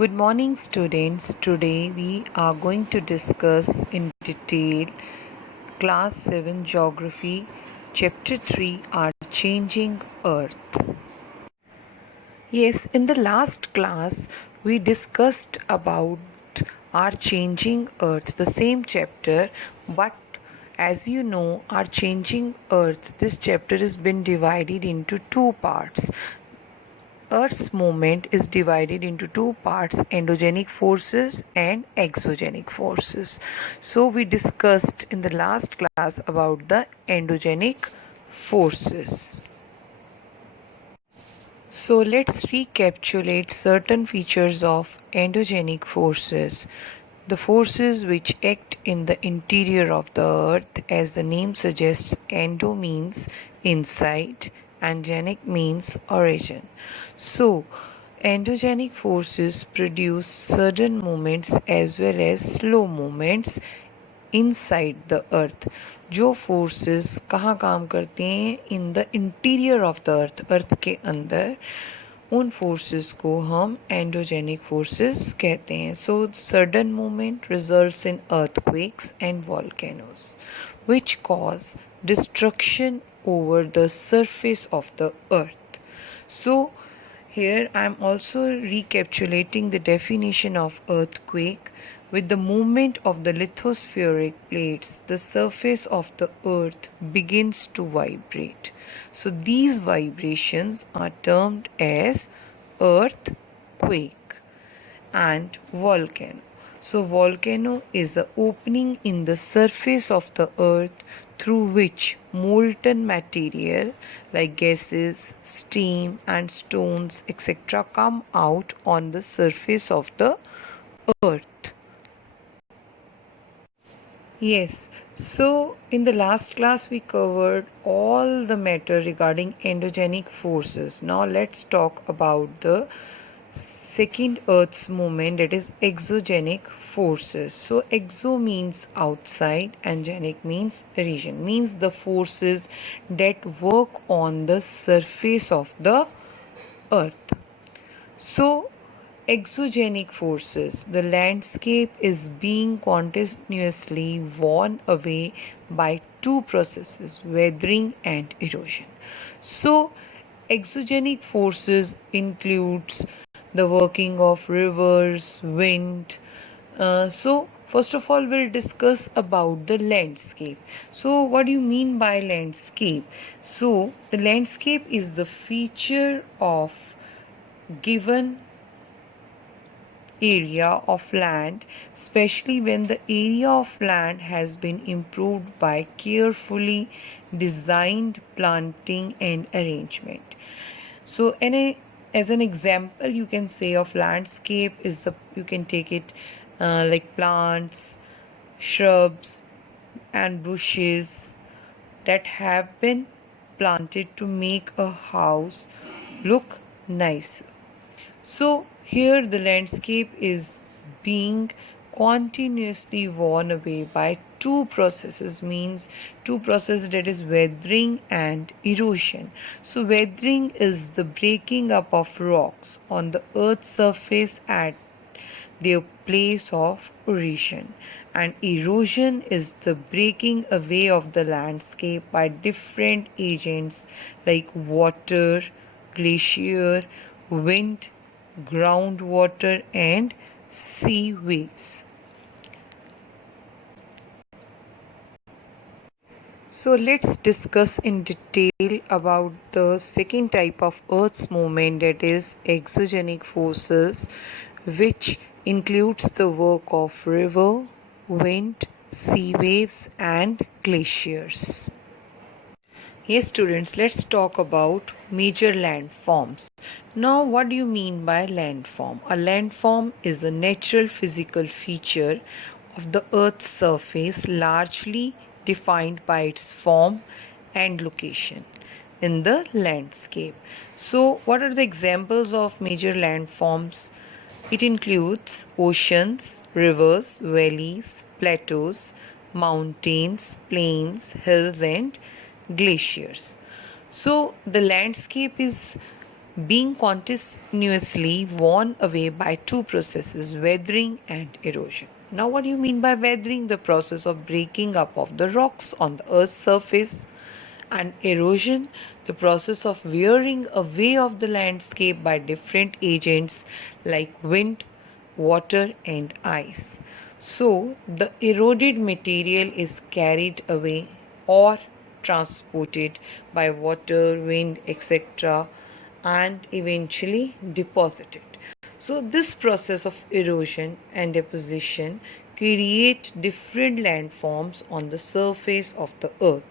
Good morning, students. Today we are going to discuss in detail Class 7 Geography, Chapter 3, Our Changing Earth. Yes, in the last class we discussed about Our Changing Earth, the same chapter, but as you know, Our Changing Earth, this chapter has been divided into two parts. Earth's movement is divided into two parts, endogenic forces and exogenic forces. So we discussed in the last class about the endogenic forces. So let's recapitulate certain features of endogenic forces. The forces which act in the interior of the earth, as the name suggests, endo means inside and genic means origin. So endogenic forces produce sudden movements as well as slow movements inside the earth. जो forces कहाँ काम करते हैं in the interior of the earth के अंदर, उन forces को हम endogenic forces कहते हैं. So sudden movement results in earthquakes and volcanoes which cause destruction over the surface of the earth. So here I am also recapitulating the definition of earthquake. With the movement of the lithospheric plates, the surface of the earth begins to vibrate. So these vibrations are termed as earthquake and volcano. So volcano is the opening in the surface of the earth through which molten material like gases, steam and stones etc. come out on the surface of the earth. Yes, so in the last class we covered all the matter regarding endogenic forces. Now let's talk about the second Earth's movement, that is exogenic forces. So exo means outside and genic means region, means the forces that work on the surface of the earth. So exogenic forces, the landscape is being continuously worn away by two processes, weathering and erosion. So exogenic forces includes the working of rivers, wind. So first of all we'll discuss about the landscape. So what do you mean by landscape? So the landscape is the feature of given area of land, especially when the area of land has been improved by carefully designed planting and arrangement. So as an example you can say of landscape is you can take it like plants, shrubs and bushes that have been planted to make a house look nicer. So here the landscape is being continuously worn away by two processes, means two processes, that is weathering and erosion. So weathering is the breaking up of rocks on the earth's surface at their place of origin, and erosion is the breaking away of the landscape by different agents like water, glacier, wind, groundwater and sea waves. So let's discuss in detail about the second type of Earth's movement, that is exogenic forces, which includes the work of river, wind, sea waves and glaciers. Yes, students, let's talk about major landforms. Now, what do you mean by landform? A landform is a natural physical feature of the Earth's surface, largely defined by its form and location in the landscape. So, what are the examples of major landforms? It includes oceans, rivers, valleys, plateaus, mountains, plains, hills, and glaciers. So the landscape is being continuously worn away by two processes, weathering and erosion. Now, what do you mean by weathering? The process of breaking up of the rocks on the Earth's surface, and erosion, the process of wearing away of the landscape by different agents like wind, water, and ice. So, the eroded material is carried away or transported by water, wind, etc., and eventually deposited. So, this process of erosion and deposition create different landforms on the surface of the earth.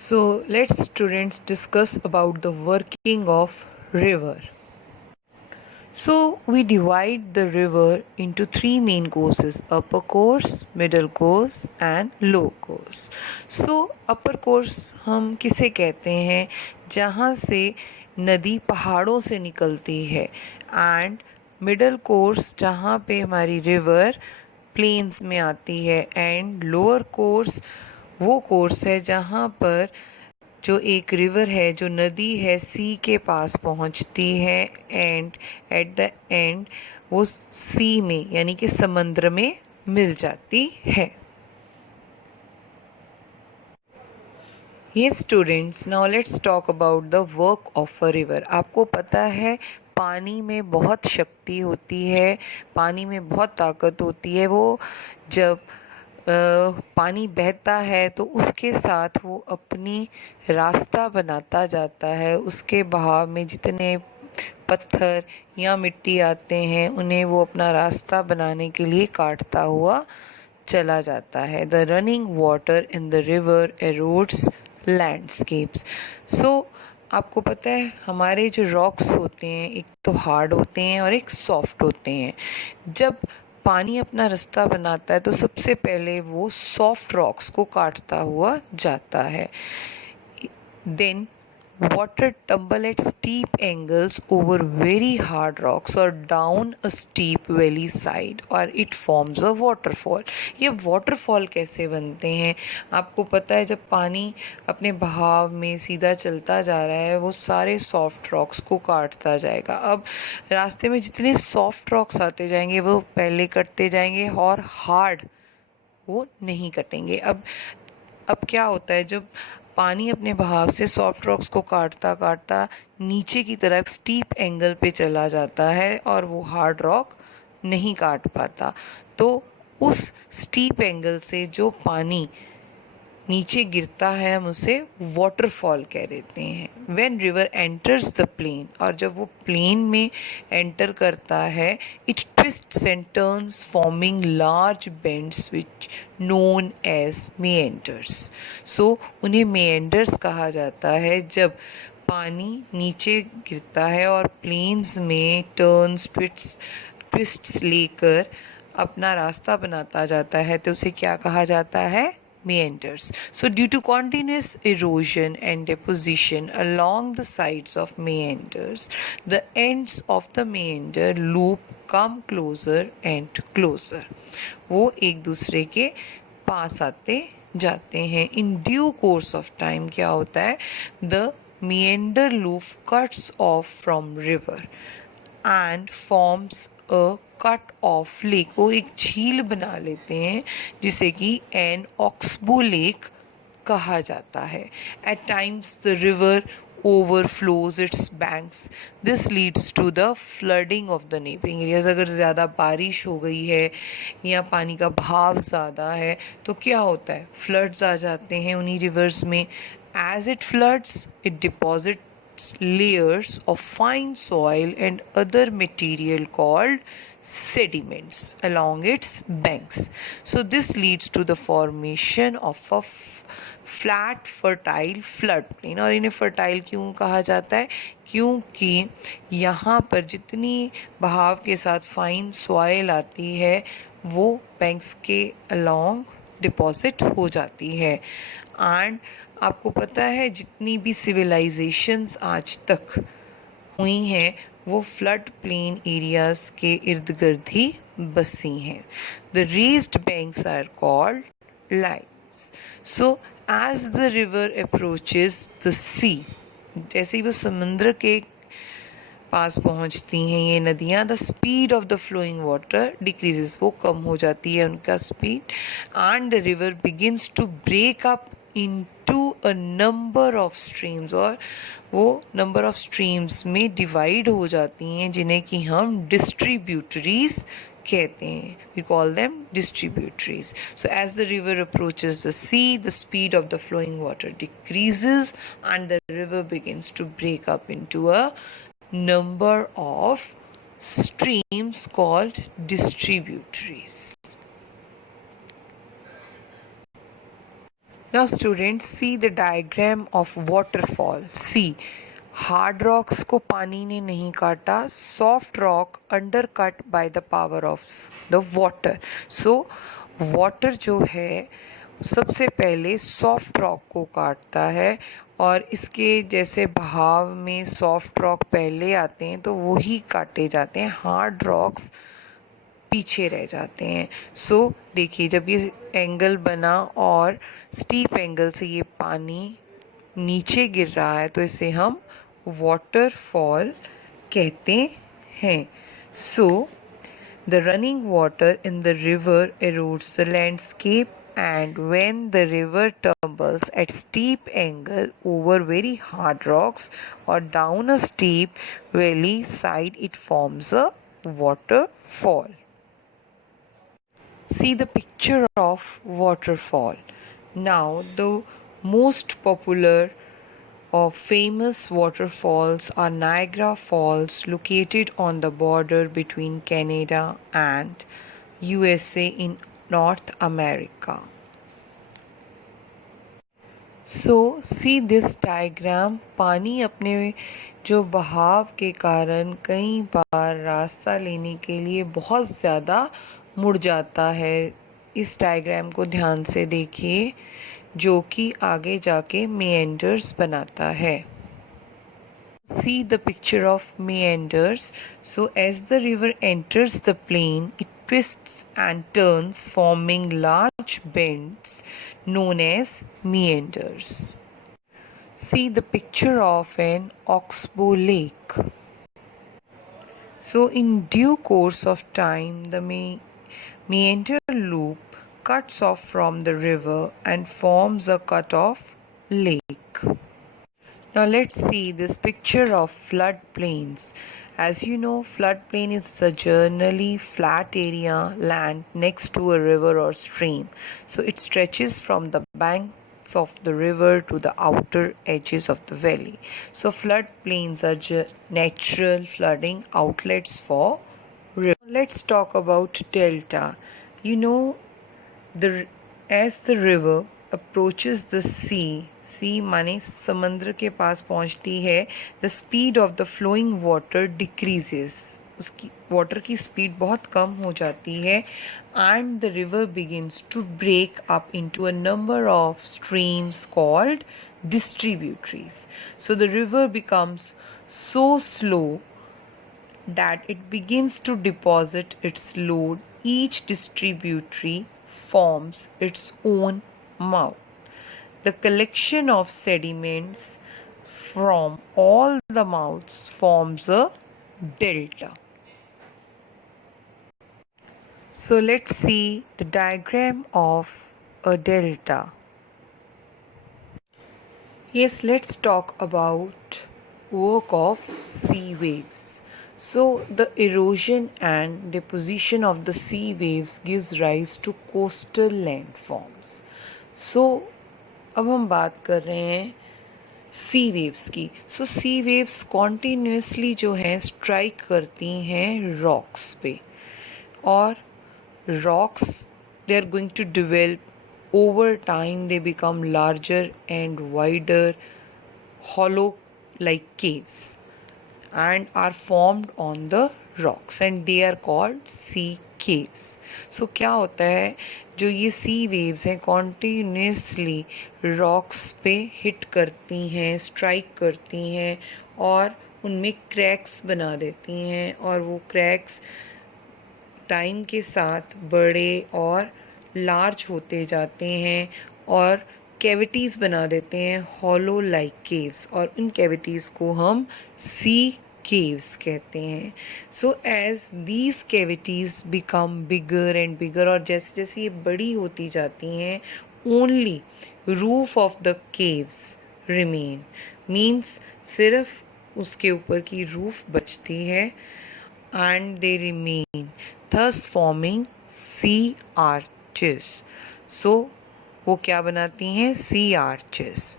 So let's students discuss about the working of river. So we divide the river into three main courses: upper course, middle course and low course. So upper course हम किसे कहते हैं? जहाँ से नदी पहाड़ों से निकलती है, एंड मिडल कोर्स जहाँ पे हमारी रिवर प्लेन्स में आती है, एंड लोअर कोर्स वो कोर्स है जहाँ पर जो एक रिवर है, जो नदी है, सी के पास पहुंचती है, एंड एट द एंड वो सी में यानी कि समुद्र में मिल जाती है. ये students, now let's talk about the work of a river. आपको पता है पानी में बहुत शक्ति होती है, पानी में बहुत ताकत होती है. वो जब पानी बहता है तो उसके साथ वो अपनी रास्ता बनाता जाता है. उसके बहाव में जितने पत्थर या मिट्टी आते हैं उन्हें वो अपना रास्ता बनाने के लिए काटता हुआ चला जाता है. The running water in the river erodes landscapes. So आपको पता है हमारे जो रॉक्स होते हैं एक तो हार्ड होते हैं और एक सॉफ्ट होते हैं. जब पानी अपना रास्ता बनाता है तो सबसे पहले वो सॉफ्ट रॉक्स को काटता हुआ जाता है. Then water tumble at steep angles over very hard rocks or down a steep valley side or it forms a waterfall. ये waterfall कैसे बनते हैं? आपको पता है जब पानी अपने बहाव में सीधा चलता जा रहा है वो सारे सॉफ्ट रॉक्स को काटता जाएगा. अब रास्ते में जितने सॉफ्ट रॉक्स आते जाएंगे वो पहले कटते जाएंगे और हार्ड वो नहीं कटेंगे. अब क्या होता है, जब पानी अपने बहाव से सॉफ्ट रॉक्स को काटता काटता नीचे की तरफ स्टीप एंगल पे चला जाता है और वो हार्ड रॉक नहीं काट पाता, तो उस स्टीप एंगल से जो पानी नीचे गिरता है हम उसे वाटरफॉल कह देते हैं. When river enters the plain, और जब वो प्लेन में एंटर करता है, it twists and turns forming large bends which known as meanders. So उन्हें मेएंडर्स कहा जाता है. जब पानी नीचे गिरता है और प्लेन्स में टर्न्स ट्विस्ट्स लेकर अपना रास्ता बनाता जाता है तो उसे क्या कहा जाता है? Meanders. So due to continuous erosion and deposition along the sides of meanders, the ends of the meander loop come closer and closer. वो एक दूसरे के पास आते जाते हैं. In due course of time क्या होता है? The meander loop cuts off from river and forms a cut off lake. वो एक झील बना लेते हैं जिसे कि एन ऑक्सबो लेक कहा जाता है. At times the river overflows its banks. This leads to the flooding of the neighboring areas. अगर ज़्यादा बारिश हो गई है या पानी का बहाव ज़्यादा है तो क्या होता है? फ्लड्स आ जाते हैं उन्हीं रिवर्स में. As it floods, it deposits layers of fine soil and other material called sediments along its banks. So this leads to the formation of a flat fertile flood plain. और इन्हें fertile क्यों कहा जाता है? क्योंकि यहाँ पर जितनी बहाव के साथ फाइन सॉइल आती है वो बैंक्स के along डिपॉजिट हो जाती है. एंड आपको पता है जितनी भी सिविलाइजेशंस आज तक हुई हैं वो फ्लड प्लेन एरियाज के इर्द गिर्द ही बसी हैं. The raised banks are called lines. So as the river approaches the sea, जैसे ही वो समुद्र के पास पहुंचती हैं ये नदियाँ, the speed of the flowing water decreases, वो कम हो जाती है उनका speed, and the river begins to break up into a number of streams, और वो नंबर ऑफ स्ट्रीम्स में डिवाइड हो जाती हैं जिन्हें कि हम डिस्ट्रीब्यूटरीज कहते हैं. We call them distributaries. So as the river approaches the sea, the speed of the flowing water decreases and the river begins to break up into a number of streams called distributaries. Now students, see the diagram of waterfall. See, hard rocks को पानी ने नहीं काटा, soft rock under cut by the power of the water. So water जो है सबसे पहले soft rock को काटता है, और इसके जैसे बहाव में सॉफ्ट रॉक पहले आते हैं तो वो ही काटे जाते हैं, हार्ड रॉक्स पीछे रह जाते हैं. सो देखिए, जब ये एंगल बना और स्टीप एंगल से ये पानी नीचे गिर रहा है तो इसे हम waterfall कहते हैं. So the running water in the river erodes the landscape, and when the river tumbles at steep angle over very hard rocks or down a steep valley side, it forms a waterfall. See the picture of waterfall. Now the most popular of famous waterfalls are Niagara Falls, located on the border between Canada and USA in North America. So see this diagram. पानी अपने जो बहाव के कारण कई बार रास्ता लेने के लिए बहुत ज़्यादा मुड़ जाता है. इस डायग्राम को ध्यान से देखिए जो कि आगे जाके meanders बनाता है. See the picture of meanders. So as the river enters the plain, it twists and turns, forming large bends known as meanders. See the picture of an oxbow lake. So in due course of time, the meander loop cuts off from the river and forms a cut-off lake. Now let's see this picture of floodplains. As you know, floodplain is a generally flat area land next to a river or stream. So it stretches from the banks of the river to the outer edges of the valley. So floodplains are natural flooding outlets for river. Let's talk about delta. You know, as the river approaches the sea माने समुद्र के पास पहुंचती है, the speed of the flowing water decreases. उसकी water की speed बहुत कम हो जाती है, and the river begins to break up into a number of streams called distributaries. So the river becomes so slow that it begins to deposit its load. Each distributary forms its own mouth. The collection of sediments from all the mouths forms a delta. So let's see the diagram of a delta. Yes, let's talk about work of sea waves. So the erosion and deposition of the sea waves gives rise to coastal landforms. So अब हम बात कर रहे हैं सी waves की. सो सी waves continuously जो हैं strike करती हैं रॉक्स पे, और rocks, they are going to develop over time. They become larger and wider, hollow like caves, and are formed on the rocks, and they are called sea caves. So क्या होता है, जो ये सी waves हैं continuously rocks पे hit करती हैं, strike करती हैं, और उनमें क्रैक्स बना देती हैं, और वो क्रैक्स टाइम के साथ बड़े और लार्ज होते जाते हैं, और कैविटीज़ बना देते हैं, हॉलो लाइक केव्स, और उन कैविटीज़ को हम सी caves कहते हैं. So as these cavities become bigger and bigger, और जैसे जैसे ये बड़ी होती जाती हैं, only roof of the caves remain, means सिर्फ उसके ऊपर की रूफ बचती है, and they remain, thus forming sea arches. So वो क्या बनाती हैं? sea arches.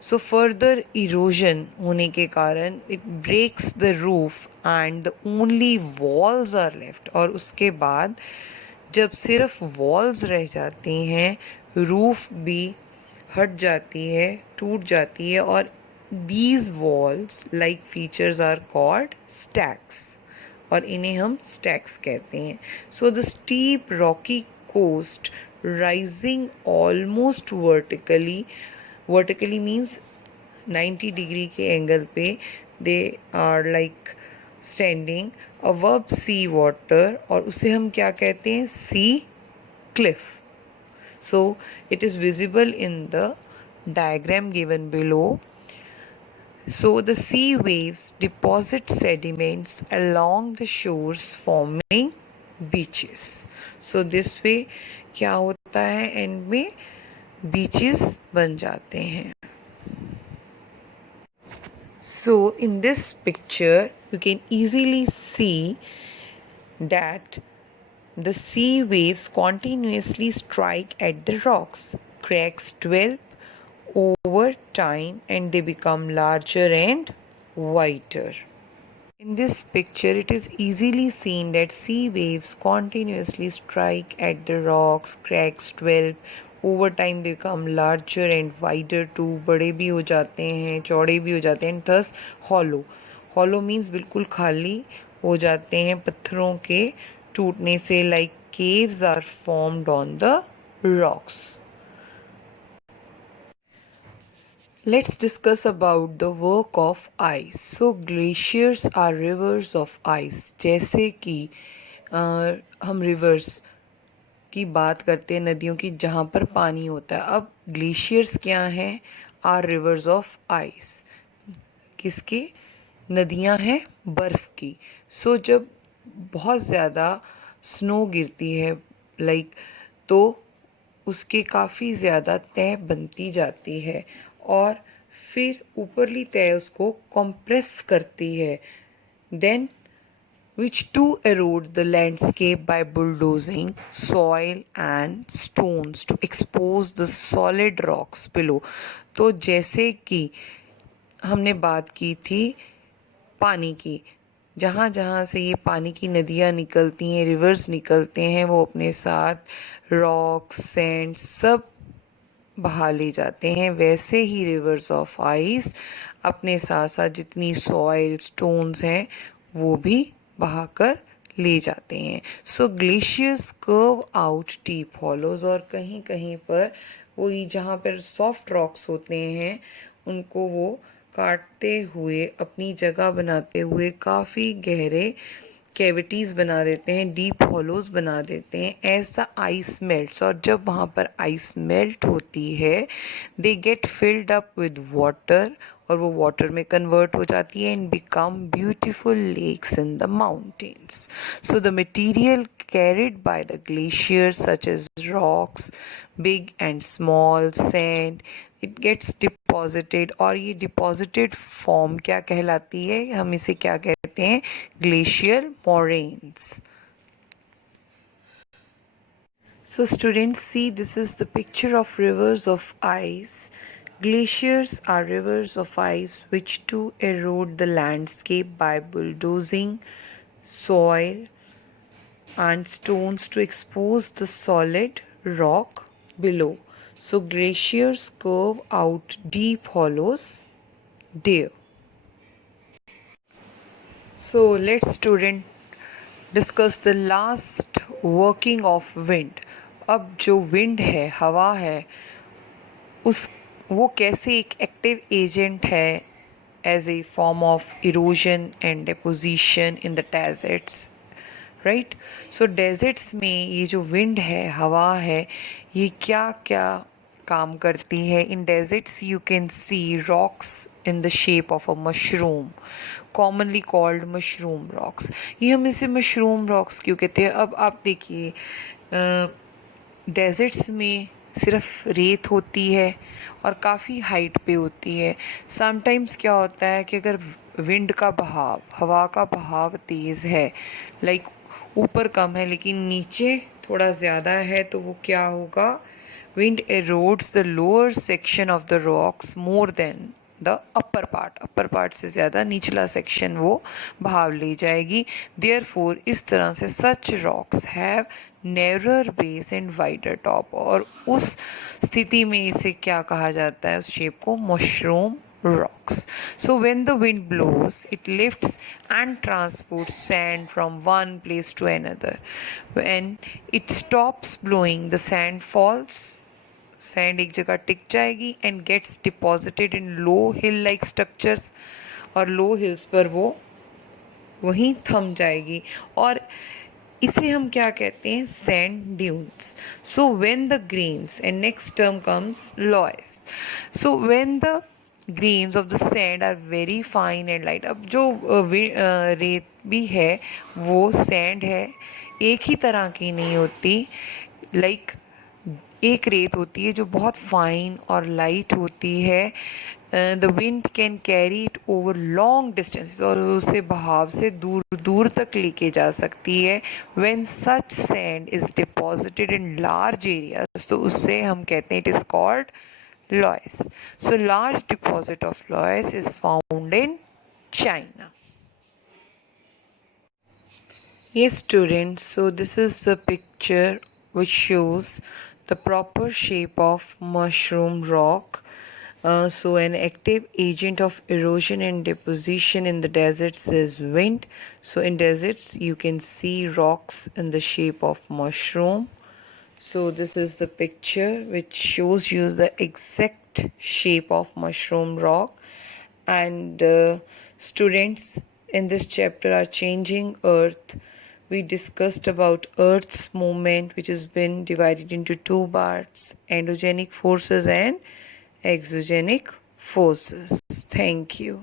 So further erosion होने के कारण it breaks the roof and the only walls are left. और उसके बाद जब सिर्फ walls रह जाती हैं, roof भी हट जाती है, टूट जाती है, और these walls like features are called stacks, और इन्हें हम stacks कहते हैं. So the steep rocky coast rising almost vertically means 90 degree के एंगल पे, they are like standing above sea water, और उसे हम क्या कहते हैं? sea cliff. So it is visible in the diagram given below. So the sea waves deposit sediments along the shores forming beaches. So this way क्या होता है? And में beaches बन जाते हैं. So in this picture you can easily see that the sea waves continuously strike at the rocks. Cracks develop over time and they become larger and wider. In this picture, it is easily seen that sea waves continuously strike at the rocks, cracks develop, over time they become larger and wider too, बड़े भी हो जाते हैं, चौड़े भी हो जाते हैं, and thus hollow. Hollow means बिल्कुल खाली हो जाते हैं पत्थरों के टूटने से, like caves are formed on the rocks. Let's discuss about the work of ice. So glaciers are rivers of ice. जैसे कि हम rivers की बात करते हैं, नदियों की जहाँ पर पानी होता है. अब ग्लेशियर्स क्या हैं? Are rivers of ice. किसके? नदियाँ हैं बर्फ़ की. सो जब बहुत ज़्यादा स्नो गिरती है तो उसके काफ़ी ज़्यादा तह बनती जाती है, और फिर ऊपरली तह उसको कंप्रेस करती है. Then which to erode the landscape by bulldozing soil and stones to expose the solid rocks below. तो जैसे कि हमने बात की थी पानी की, जहाँ जहाँ से ये पानी की नदियाँ निकलती हैं, रिवर्स निकलते हैं, वो अपने साथ रॉक्स, सैंड सब बहा ले जाते हैं. वैसे ही रिवर्स ऑफ आइस अपने साथ साथ जितनी सॉइल, स्टोन्स हैं, वो भी बहाकर ले जाते हैं. सो glaciers curve out deep hollows, और कहीं कहीं पर वही जहाँ पर सॉफ्ट रॉक्स होते हैं उनको वो काटते हुए, अपनी जगह बनाते हुए काफ़ी गहरे कैविटीज़ बना देते हैं, डीप हॉलोज बना देते हैं. एज द आइस मेल्ट्स, और जब वहाँ पर आइस मेल्ट होती है, they get filled up with water, और वो वाटर में कन्वर्ट हो जाती है and become beautiful lakes in the mountains. So the material carried by the glaciers such as rocks, big and small, sand, it gets deposited, और ये deposited form क्या कहलाती है? हम इसे क्या कहते हैं? glacial moraines. So students, see, this is the picture of rivers of ice. Glaciers are rivers of ice which to erode the landscape by bulldozing soil and stones to expose the solid rock below. So glaciers curve out deep hollows there. So let's student discuss the last working of wind. अब जो wind है, हवा है, वो कैसे एक active agent है as a form of erosion and deposition in the deserts, right. So deserts में ये जो विंड है, हवा है, ये क्या क्या काम करती है. In deserts you can see rocks in the shape of a mushroom, commonly called mushroom rocks. ये हम इसे mushroom rocks क्यों कहते हैं? अब आप देखिए, डेजर्ट्स में सिर्फ रेत होती है और काफ़ी हाइट पे होती है. समटाइम्स क्या होता है कि अगर विंड का बहाव, हवा का बहाव तेज़ है, लाइक ऊपर कम है लेकिन नीचे थोड़ा ज़्यादा है, तो वो क्या होगा? Wind erodes the lower section of the rocks more than the upper part से ज़्यादा निचला सेक्शन वो बहाव ले जाएगी. देयर फोर इस तरह से such rocks have narrower base and wider top, और उस स्थिति में इसे क्या कहा जाता है? उस शेप को mushroom rocks. So when the wind blows, it lifts and transports sand from one place to another. When it stops blowing, the sand falls. Sand एक जगह टिक जाएगी and gets deposited in low hill like structures, और low hills पर वो वहीं थम जाएगी, और इसे हम क्या कहते हैं? Sand dunes. So when the grains, and next term comes loess. So when the grains of the sand are very fine and light. अब जो रेत भी है वो सैंड है, एक ही तरह की नहीं होती. लाइक एक रेत होती है जो बहुत फाइन और लाइट होती है. The wind can carry it over long distances, और उसे बहाव से दूर दूर तक लेके जा सकती है. When such sand is deposited in large areas, तो उससे हम कहते हैं it is called loess. So large deposit of loess is found in China. Yes, students, so this is the picture which shows the proper shape of mushroom rock. So an active agent of erosion and deposition in the deserts is wind. So in deserts you can see rocks in the shape of mushroom. So this is the picture which shows you the exact shape of mushroom rock. And students, in this chapter are changing earth. We discussed about earth's movement, which has been divided into two parts: endogenic forces and exogenic forces. Thank you.